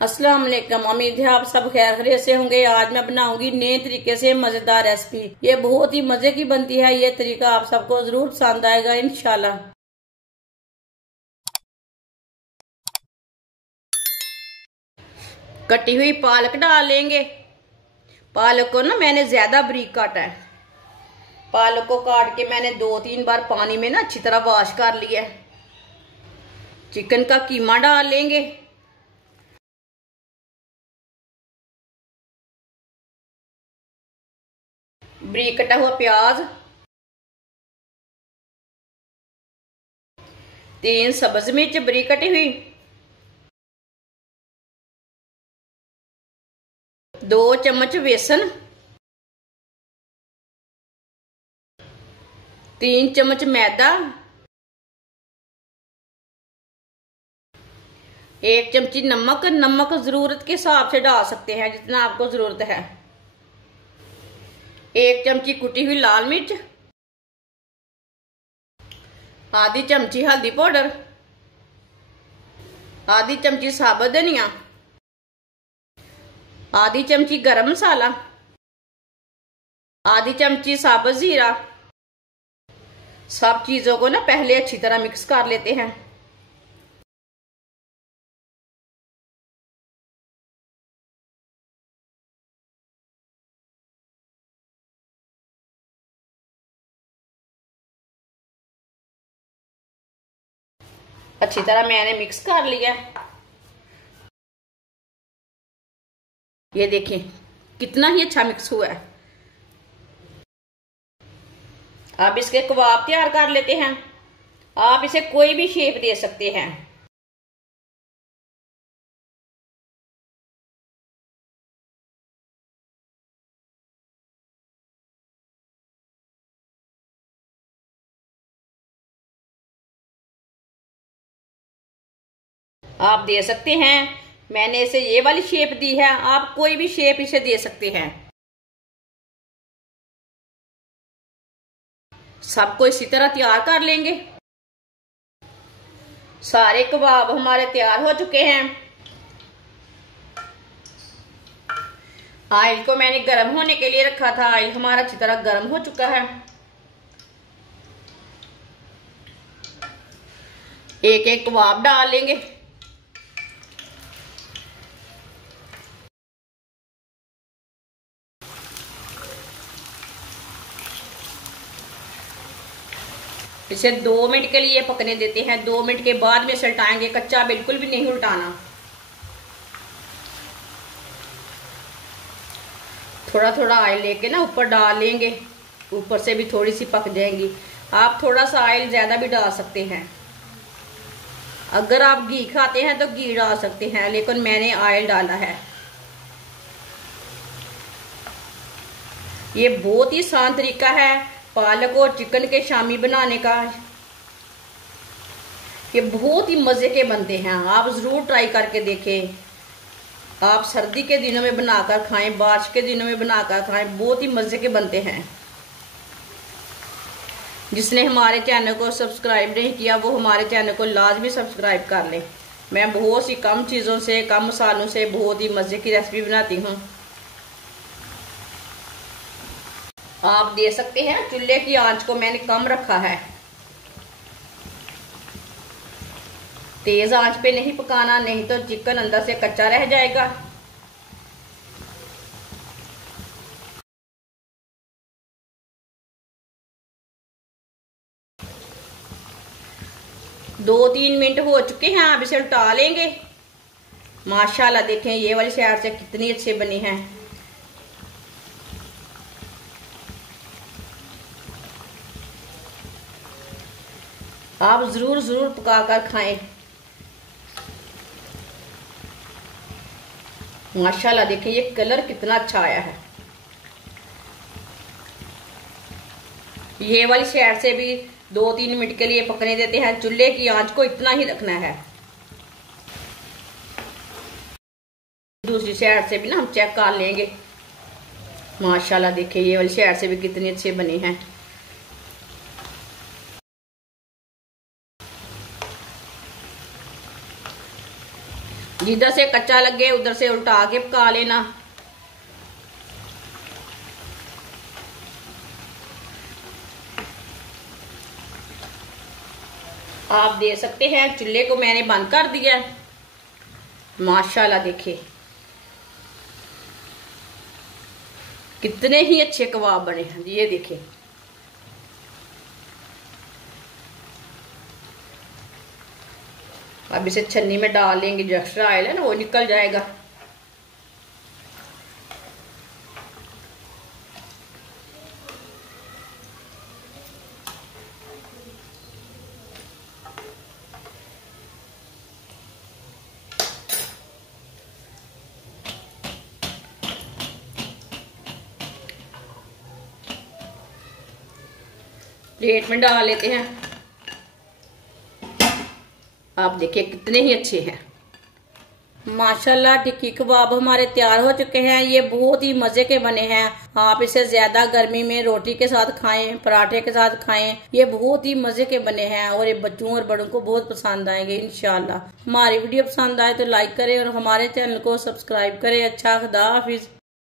अस्सलाम वालेकुम। उम्मीद है आप सब खैर खैरियत से होंगे। आज मैं बनाऊंगी नए तरीके से मजेदार रेसिपी। ये बहुत ही मजे की बनती है। ये तरीका आप सबको जरूर पसंद आएगा इंशाल्लाह। कटी हुई पालक डाल लेंगे। पालक को ना मैंने ज्यादा बारीक काटा है। पालक को काट के मैंने 2-3 बार पानी में ना अच्छी तरह वॉश कर लिया है। चिकन का कीमा डाल लेंगे। बारीक कटा हुआ प्याज, 3 सब्ज मिर्च बारीक कटी हुई, 2 चम्मच बेसन, 3 चम्मच मैदा, 1 चमची नमक। नमक जरूरत के हिसाब से डाल सकते हैं जितना आपको जरूरत है। 1 चमची कुटी हुई लाल मिर्च, आधी चमची हल्दी पाउडर, आधी चमची साबुत धनिया, आधी चमची गरम मसाला, आधी चमची साबुत जीरा। सब चीजों को ना पहले अच्छी तरह मिक्स कर लेते हैं। अच्छी तरह मैंने मिक्स कर लिया। ये देखें कितना ही अच्छा मिक्स हुआ है। अब इसके कबाब तैयार कर लेते हैं। आप इसे कोई भी शेप दे सकते हैं। आप दे सकते हैं। मैंने इसे ये वाली शेप दी है। आप कोई भी शेप इसे दे सकते हैं। सबको इसी तरह तैयार कर लेंगे। सारे कबाब हमारे तैयार हो चुके हैं। ऑयल को मैंने गर्म होने के लिए रखा था। ऑयल हमारा अच्छी तरह गर्म हो चुका है। एक एक कबाब डाल लेंगे। इसे 2 मिनट के लिए पकने देते हैं। 2 मिनट के बाद में इसे उल्टाएंगे। कच्चा बिल्कुल भी नहीं उल्टाना। थोड़ा थोड़ा ऑयल लेके ना ऊपर डाल लेंगे। ऊपर से भी थोड़ी सी पक जाएंगी। आप थोड़ा सा ऑयल ज्यादा भी डाल सकते हैं। अगर आप घी खाते हैं तो घी डाल सकते हैं, लेकिन मैंने ऑयल डाला है। ये बहुत ही आसान तरीका है पालक और चिकन के शामी बनाने का। ये बहुत ही मजे के बनते हैं। आप जरूर ट्राई करके देखें। आप सर्दी के दिनों में बनाकर खाएं, बारिश के दिनों में बनाकर खाएं। बहुत ही मजे के बनते हैं। जिसने हमारे चैनल को सब्सक्राइब नहीं किया वो हमारे चैनल को लाजमी सब्सक्राइब कर ले। मैं बहुत सी कम चीज़ों से, कम मसालों से बहुत ही मजे की रेसिपी बनाती हूँ। आप दे सकते हैं। चूल्हे की आंच को मैंने कम रखा है। तेज आंच पे नहीं पकाना, नहीं तो चिकन अंदर से कच्चा रह जाएगा। दो 3 मिनट हो चुके हैं। आप इसे उल्टा लेंगे। माशाल्लाह देखें ये वाली साइड से कितनी अच्छी बनी है। आप जरूर जरूर पकाकर खाएं। माशाल्लाह देखें ये कलर कितना अच्छा आया है। ये वाली साइड से भी 2-3 मिनट के लिए पकने देते हैं। चूल्हे की आंच को इतना ही रखना है। दूसरी साइड से भी ना हम चेक कर लेंगे। माशाल्लाह देखें ये वाली साइड से भी कितनी अच्छी बनी है। जिधर से कच्चा लगे उधर से उल्टा के पका लेना। आप देख सकते हैं चूल्हे को मैंने बंद कर दिया है। माशाल्लाह देखिए कितने ही अच्छे कबाब बने हैं। ये देखिए अब इसे छन्नी में डाल लेंगे, जो एक्स्ट्रा ऑयल है ना वो निकल जाएगा। प्लेट में डाल लेते हैं। आप देखिए कितने ही अच्छे हैं माशाल्लाह। टिक्की कबाब हमारे तैयार हो चुके हैं। ये बहुत ही मजे के बने हैं। आप इसे ज्यादा गर्मी में रोटी के साथ खाएं, पराठे के साथ खाएं। ये बहुत ही मजे के बने हैं और ये बच्चों और बड़ों को बहुत पसंद आएंगे इंशाल्लाह। हमारी वीडियो पसंद आए तो लाइक करें और हमारे चैनल को सब्सक्राइब करें। अच्छा, खुदा हाफिज।